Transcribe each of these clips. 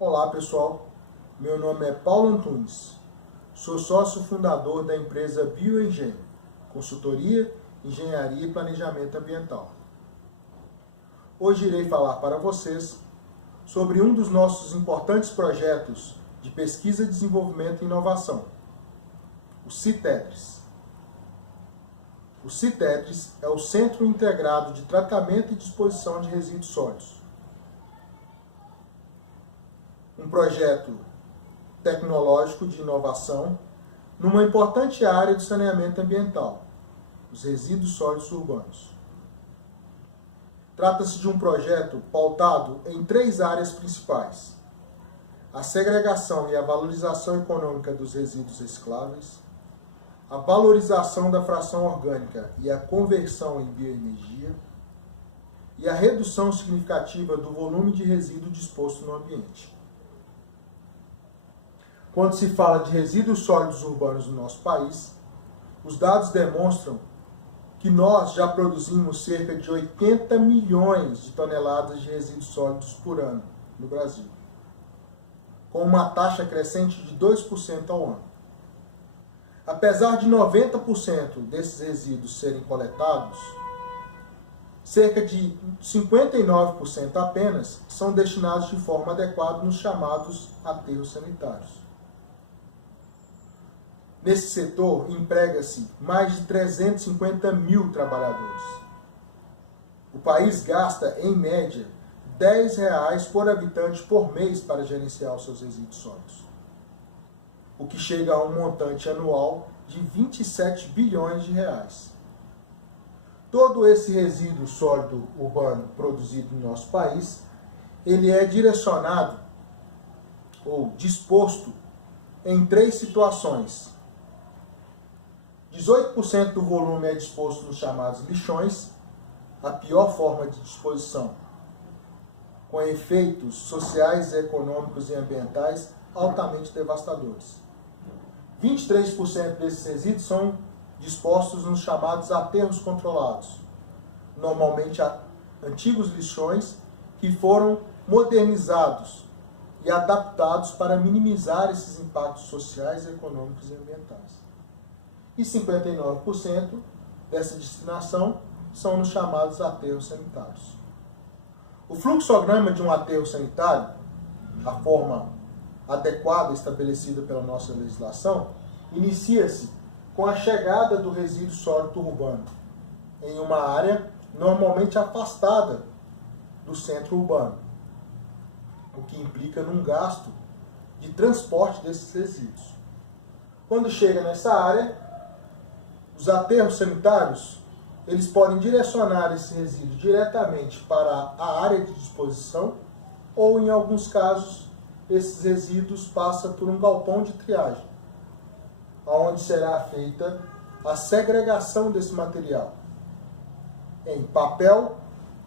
Olá pessoal, meu nome é Paulo Antunes, sou sócio fundador da empresa Bioengenho, consultoria, engenharia e planejamento ambiental. Hoje irei falar para vocês sobre um dos nossos importantes projetos de pesquisa, desenvolvimento e inovação, o CITEDRES. O CITEDRES é o Centro Integrado de Tratamento e Disposição de Resíduos Sólidos. Um projeto tecnológico de inovação numa importante área de saneamento ambiental, os resíduos sólidos urbanos. Trata-se de um projeto pautado em 3 áreas principais: a segregação e a valorização econômica dos resíduos recicláveis, a valorização da fração orgânica e a conversão em bioenergia, e a redução significativa do volume de resíduo disposto no ambiente. Quando se fala de resíduos sólidos urbanos no nosso país, os dados demonstram que nós já produzimos cerca de 80 milhões de toneladas de resíduos sólidos por ano no Brasil, com uma taxa crescente de 2% ao ano. Apesar de 90% desses resíduos serem coletados, cerca de 59% apenas são destinados de forma adequada nos chamados aterros sanitários. Nesse setor, emprega-se mais de 350 mil trabalhadores. O país gasta, em média, R$10 por habitante por mês para gerenciar os seus resíduos sólidos, o que chega a um montante anual de 27 bilhões de reais. Todo esse resíduo sólido urbano produzido no nosso país, ele é direcionado ou disposto em 3 situações. 18% do volume é disposto nos chamados lixões, a pior forma de disposição, com efeitos sociais, econômicos e ambientais altamente devastadores. 23% desses resíduos são dispostos nos chamados aterros controlados, normalmente antigos lixões que foram modernizados e adaptados para minimizar esses impactos sociais, econômicos e ambientais. E 59% dessa destinação são nos chamados aterros sanitários. O fluxograma de um aterro sanitário, a forma adequada estabelecida pela nossa legislação, inicia-se com a chegada do resíduo sólido urbano em uma área normalmente afastada do centro urbano, o que implica num gasto de transporte desses resíduos. Quando chega nessa área, os aterros sanitários, eles podem direcionar esse resíduo diretamente para a área de disposição ou, em alguns casos, esses resíduos passam por um galpão de triagem, onde será feita a segregação desse material em papel,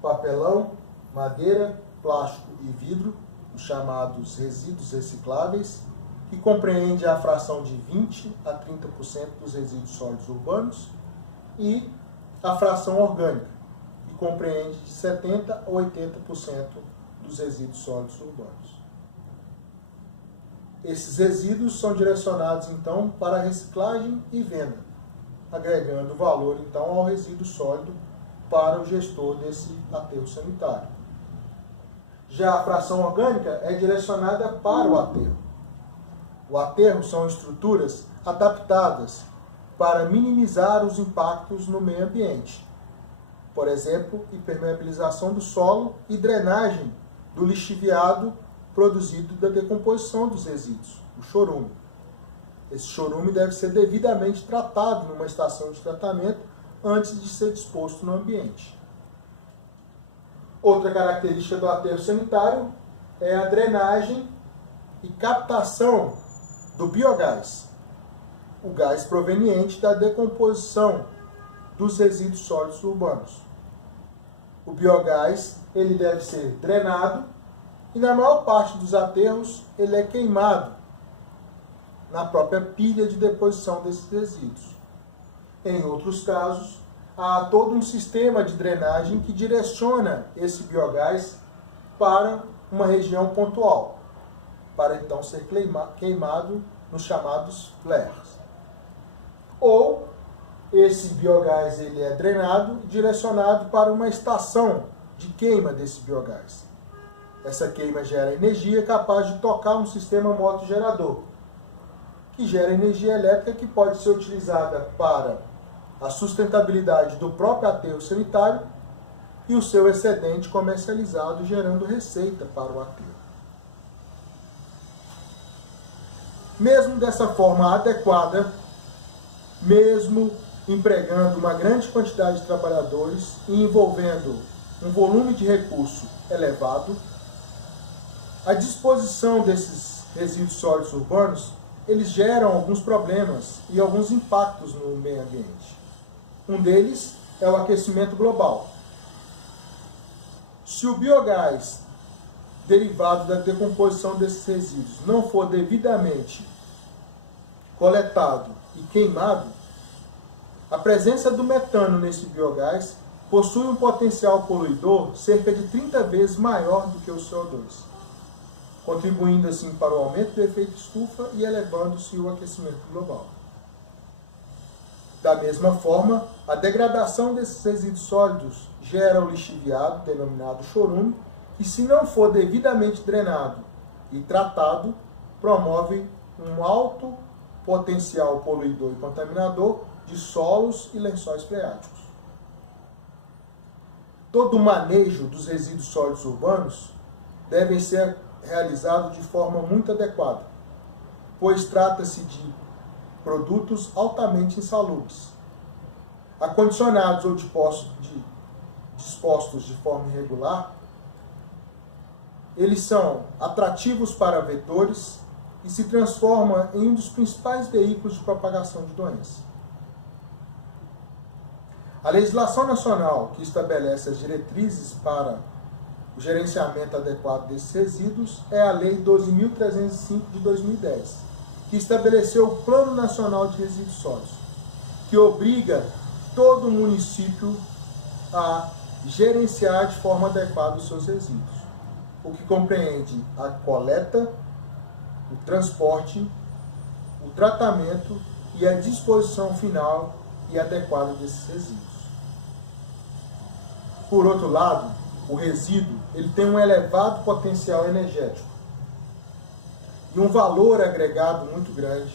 papelão, madeira, plástico e vidro, os chamados resíduos recicláveis, que compreende a fração de 20% a 30% dos resíduos sólidos urbanos, e a fração orgânica, que compreende de 70% a 80% dos resíduos sólidos urbanos. Esses resíduos são direcionados, então, para reciclagem e venda, agregando valor, então, ao resíduo sólido para o gestor desse aterro sanitário. Já a fração orgânica é direcionada para o aterro. O aterro são estruturas adaptadas para minimizar os impactos no meio ambiente. Por exemplo, impermeabilização do solo e drenagem do lixiviado produzido da decomposição dos resíduos, o chorume. Esse chorume deve ser devidamente tratado numa estação de tratamento antes de ser disposto no ambiente. Outra característica do aterro sanitário é a drenagem e captação do biogás, o gás proveniente da decomposição dos resíduos sólidos urbanos. O biogás, ele deve ser drenado e, na maior parte dos aterros, ele é queimado na própria pilha de deposição desses resíduos. Em outros casos, há todo um sistema de drenagem que direciona esse biogás para uma região pontual. para então ser queimado nos chamados flares. Ou esse biogás ele é drenado e direcionado para uma estação de queima desse biogás. Essa queima gera energia capaz de tocar um sistema motogerador, que gera energia elétrica que pode ser utilizada para a sustentabilidade do próprio aterro sanitário e o seu excedente comercializado, gerando receita para o aterro. Mesmo dessa forma adequada, mesmo empregando uma grande quantidade de trabalhadores e envolvendo um volume de recurso elevado, a disposição desses resíduos sólidos urbanos, eles geram alguns problemas e alguns impactos no meio ambiente. Um deles é o aquecimento global. Se o biogás derivado da decomposição desses resíduos não for devidamente coletado e queimado, a presença do metano nesse biogás possui um potencial poluidor cerca de 30 vezes maior do que o CO2, contribuindo assim para o aumento do efeito estufa e elevando-se o aquecimento global. Da mesma forma, a degradação desses resíduos sólidos gera o lixiviado, denominado chorume, que, se não for devidamente drenado e tratado, promove um alto potencial poluidor e contaminador de solos e lençóis freáticos. Todo o manejo dos resíduos sólidos urbanos deve ser realizado de forma muito adequada, pois trata-se de produtos altamente insalubres. Acondicionados ou dispostos de forma irregular, eles são atrativos para vetores e se transformam em um dos principais veículos de propagação de doenças. A legislação nacional que estabelece as diretrizes para o gerenciamento adequado desses resíduos é a Lei 12.305 de 2010, que estabeleceu o Plano Nacional de Resíduos Sólidos, que obriga todo município a gerenciar de forma adequada os seus resíduos, o que compreende a coleta, o transporte, o tratamento e a disposição final e adequada desses resíduos. Por outro lado, o resíduo ele tem um elevado potencial energético e um valor agregado muito grande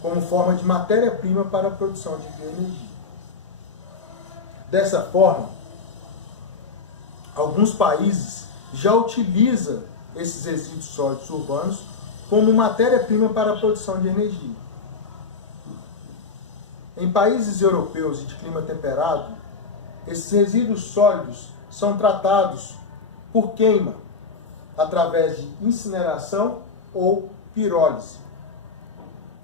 como forma de matéria-prima para a produção de bioenergia. Dessa forma, alguns países já utilizam esses resíduos sólidos urbanos como matéria-prima para a produção de energia. Em países europeus e de clima temperado, esses resíduos sólidos são tratados por queima, através de incineração ou pirólise.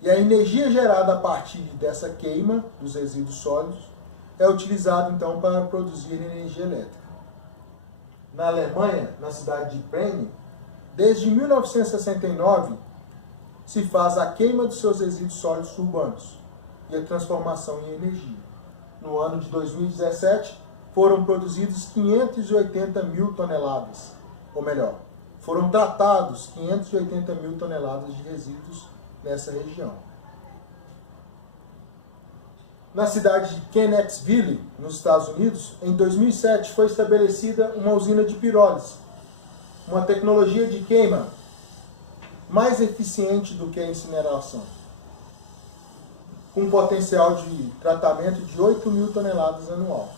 E a energia gerada a partir dessa queima dos resíduos sólidos é utilizada então para produzir energia elétrica. Na Alemanha, na cidade de Bremen, desde 1969, se faz a queima dos seus resíduos sólidos urbanos e a transformação em energia. No ano de 2017, foram produzidos 580 mil toneladas, ou melhor, foram tratados 580 mil toneladas de resíduos nessa região. Na cidade de Kennecksville, nos Estados Unidos, em 2007 foi estabelecida uma usina de pirólise, uma tecnologia de queima mais eficiente do que a incineração, com um potencial de tratamento de 8 mil toneladas anual.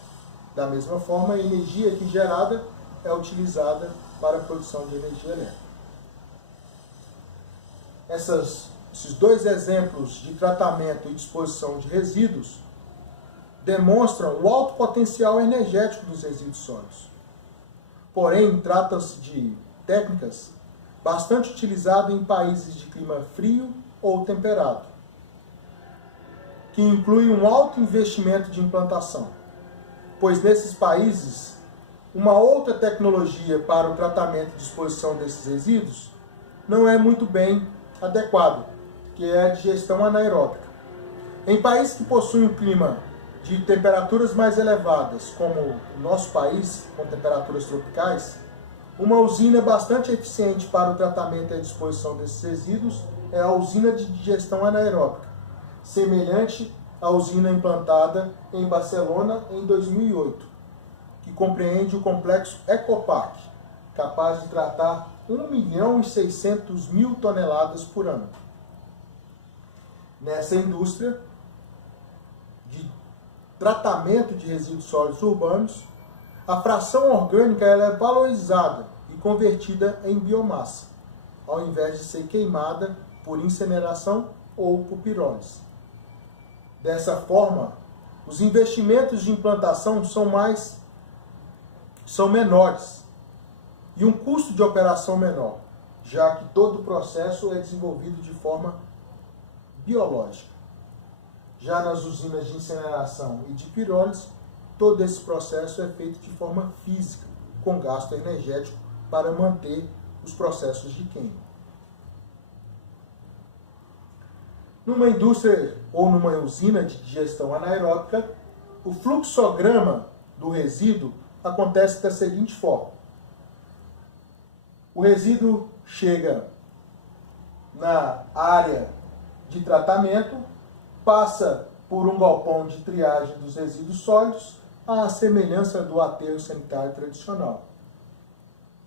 Da mesma forma, a energia aqui gerada é utilizada para a produção de energia elétrica. Esses dois exemplos de tratamento e disposição de resíduos demonstram o alto potencial energético dos resíduos sólidos. Porém, trata-se de técnicas bastante utilizadas em países de clima frio ou temperado, que inclui um alto investimento de implantação, pois nesses países uma outra tecnologia para o tratamento e disposição desses resíduos não é muito bem adequada, que é a digestão anaeróbica. Em países que possuem um clima de temperaturas mais elevadas, como o nosso país, com temperaturas tropicais, Uma usina bastante eficiente para o tratamento e a disposição desses resíduos é a usina de digestão anaeróbica, semelhante à usina implantada em Barcelona em 2008, que compreende o complexo Ecopark, capaz de tratar 1.600.000 toneladas por ano. Nessa indústria de tratamento de resíduos sólidos urbanos, a fração orgânica ela é valorizada e convertida em biomassa, ao invés de ser queimada por incineração ou por pirólise. Dessa forma, os investimentos de implantação são menores e um custo de operação menor, já que todo o processo é desenvolvido de forma biológica. Já nas usinas de incineração e de pirólise, todo esse processo é feito de forma física, com gasto energético para manter os processos de queima. Numa indústria ou numa usina de digestão anaeróbica, o fluxograma do resíduo acontece da seguinte forma. O resíduo chega na área de tratamento, passa por um galpão de triagem dos resíduos sólidos, à semelhança do aterro sanitário tradicional.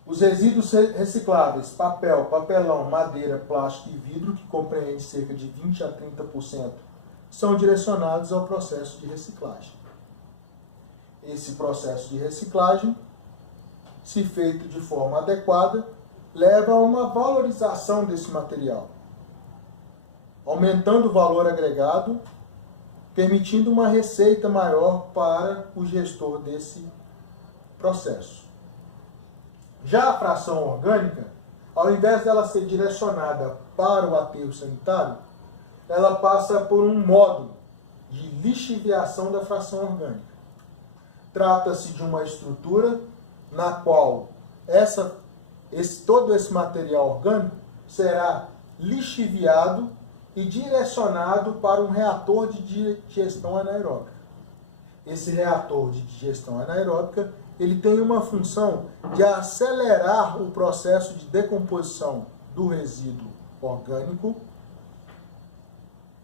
Os resíduos recicláveis, papel, papelão, madeira, plástico e vidro, que compreende cerca de 20 a 30%, são direcionados ao processo de reciclagem. Esse processo de reciclagem, se feito de forma adequada, leva a uma valorização desse material, aumentando o valor agregado, permitindo uma receita maior para o gestor desse processo. Já a fração orgânica, ao invés dela ser direcionada para o aterro sanitário, ela passa por um módulo de lixiviação da fração orgânica. Trata-se de uma estrutura na qual todo esse material orgânico será lixiviado e direcionado para um reator de digestão anaeróbica. Esse reator de digestão anaeróbica ele tem uma função de acelerar o processo de decomposição do resíduo orgânico,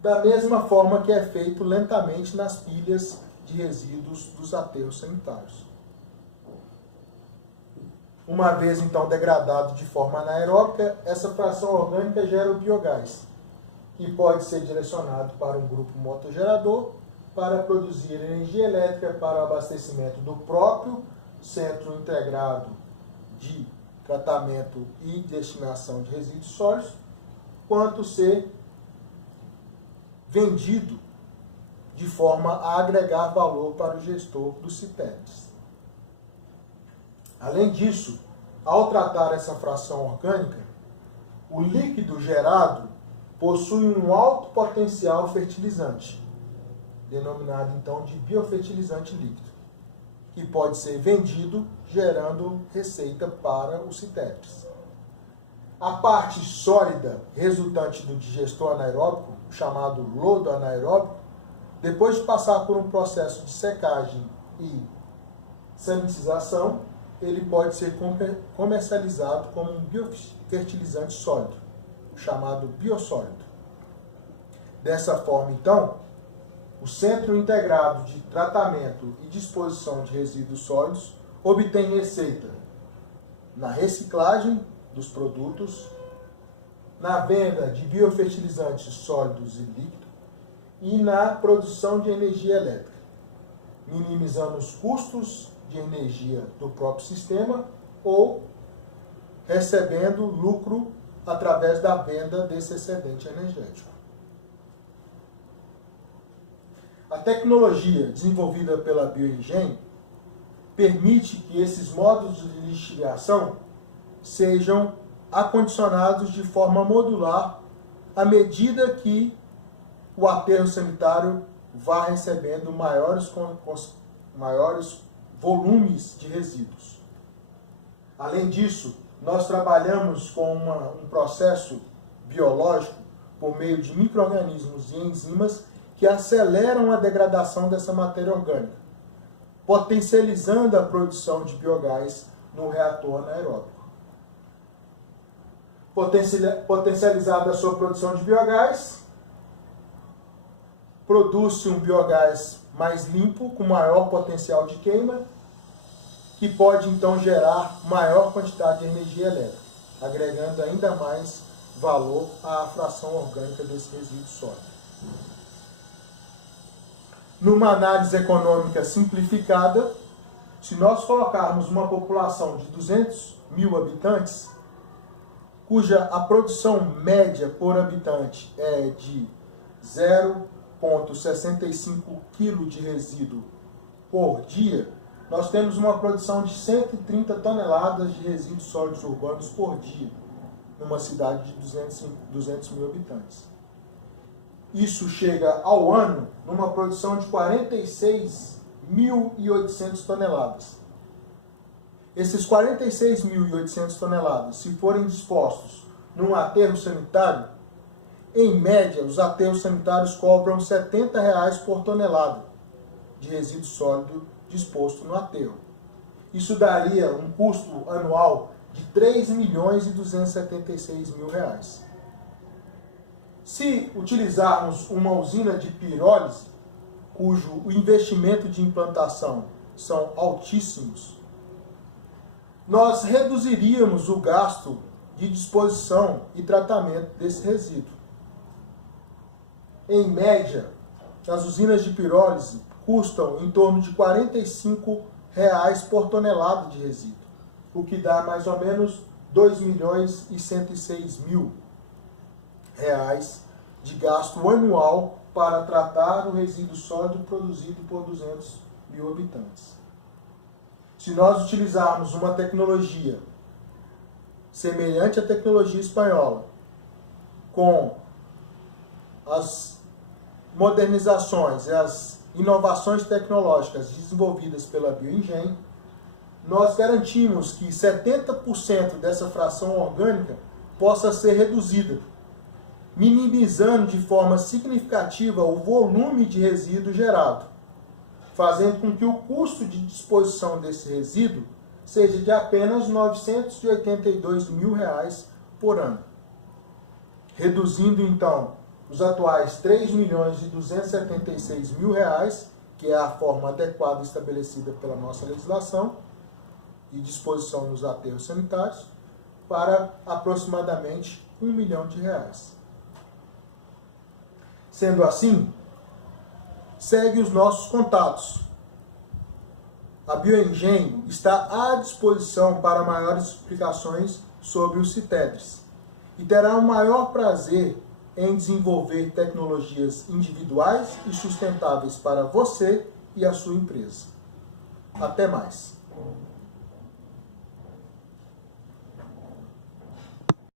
da mesma forma que é feito lentamente nas pilhas de resíduos dos aterros sanitários. Uma vez então degradado de forma anaeróbica, essa fração orgânica gera o biogás, que pode ser direcionado para um grupo motogerador para produzir energia elétrica para o abastecimento do próprio Centro Integrado de Tratamento e Destinação de Resíduos Sólidos, quanto ser vendido de forma a agregar valor para o gestor dos CITEBs. Além disso, ao tratar essa fração orgânica, o líquido gerado possui um alto potencial fertilizante, denominado então de biofertilizante líquido, que pode ser vendido gerando receita para os CITEBs. A parte sólida resultante do digestor anaeróbico, chamado lodo anaeróbico, depois de passar por um processo de secagem e sanitização, ele pode ser comercializado como um biofertilizante sólido, chamado biossólido. Dessa forma, então, o Centro Integrado de Tratamento e Disposição de Resíduos Sólidos obtém receita na reciclagem dos produtos, na venda de biofertilizantes sólidos e líquidos e na produção de energia elétrica, minimizando os custos de energia do próprio sistema ou recebendo lucro através da venda desse excedente energético. A tecnologia desenvolvida pela Bioengen permite que esses módulos de lixiviação sejam acondicionados de forma modular à medida que o aterro sanitário vá recebendo maiores volumes de resíduos. Além disso, nós trabalhamos com um processo biológico por meio de micro-organismos e enzimas que aceleram a degradação dessa matéria orgânica, potencializando a produção de biogás no reator anaeróbico. Potencializada a sua produção de biogás, produz-se um biogás mais limpo, com maior potencial de queima, que pode então gerar maior quantidade de energia elétrica, agregando ainda mais valor à fração orgânica desse resíduo sólido. Numa análise econômica simplificada, se nós colocarmos uma população de 200 mil habitantes, cuja a produção média por habitante é de 0,65 kg de resíduo por dia, nós temos uma produção de 130 toneladas de resíduos sólidos urbanos por dia, numa cidade de 200 mil habitantes. Isso chega ao ano numa produção de 46.800 toneladas. Esses 46.800 toneladas, se forem dispostos num aterro sanitário, em média, os aterros sanitários cobram R$ 70 por tonelada de resíduo sólido disposto no aterro. Isso daria um custo anual de R$ 3.276.000. Se utilizarmos uma usina de pirólise, cujo o investimento de implantação são altíssimos, nós reduziríamos o gasto de disposição e tratamento desse resíduo. Em média, as usinas de pirólise custam em torno de R$ 45 por tonelada de resíduo, o que dá mais ou menos R$ 2.106.000 de gasto anual para tratar o resíduo sólido produzido por 200 mil habitantes. Se nós utilizarmos uma tecnologia semelhante à tecnologia espanhola, com as modernizações e as inovações tecnológicas desenvolvidas pela Bioengen, nós garantimos que 70% dessa fração orgânica possa ser reduzida, minimizando de forma significativa o volume de resíduo gerado, fazendo com que o custo de disposição desse resíduo seja de apenas R$ 982.000 por ano, reduzindo então os atuais R$ 3.276.000, que é a forma adequada estabelecida pela nossa legislação e disposição nos aterros sanitários, para aproximadamente R$ 1 milhão. Sendo assim, segue os nossos contatos. A Bioengen está à disposição para maiores explicações sobre os CITEDRES e terá o maior prazer em desenvolver tecnologias individuais e sustentáveis para você e a sua empresa. Até mais!